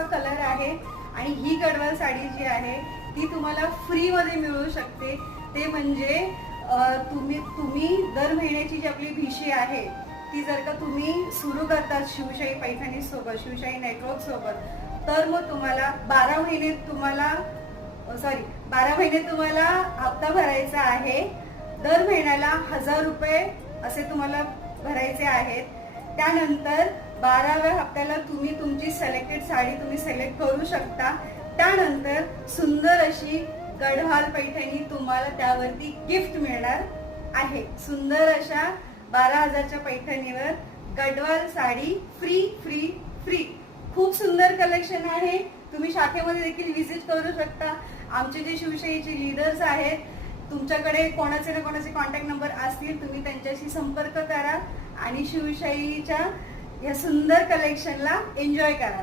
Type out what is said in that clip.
असा कलर आहे आणि ही गडवाल साडी जी आहे ती तुम्हाला फ्री मध्ये मिळू शकते. ते म्हणजे तुम्ही दर महिन्याची जी आपली भिशी आहे ती जर का तुम्ही सुरू करतात शिवशाही पैठणी सोबत, शिवशाही नेटवर्क सोबत, तर मग तुम्हाला 12 महिने तुम्हाला हप्ता भरायचा आहे. दर महिन्याला 1000 रुपये असे तुम्हाला भरायचे आहेत. त्यानंतर 12व्या हप्त्याला तुम्ही तुमची सिलेक्टेड साडी तुम्ही सिलेक्ट करू शकता. त्यानंतर सुंदर अशी गढवाल पैठणी तुम्हाला त्यावरती गिफ्ट मिळणार आहे. सुंदर अशा 12,000च्या पैठणीवर Gadwal sari free free free. खूप सुंदर कलेक्शन आहे. तुम्ही शाखेमध्ये देखील व्हिजिट करू शकता. आमचे जे शिवशाहीचे लीडर्स आहेत, तुमच्याकडे कोणाचे ना कोणाचे कॉन्टॅक्ट नंबर असतील, तुम्ही त्यांच्याशी संपर्क करा आणि शिवशाहीच्या या सुंदर कलेक्शनला एन्जॉय करा.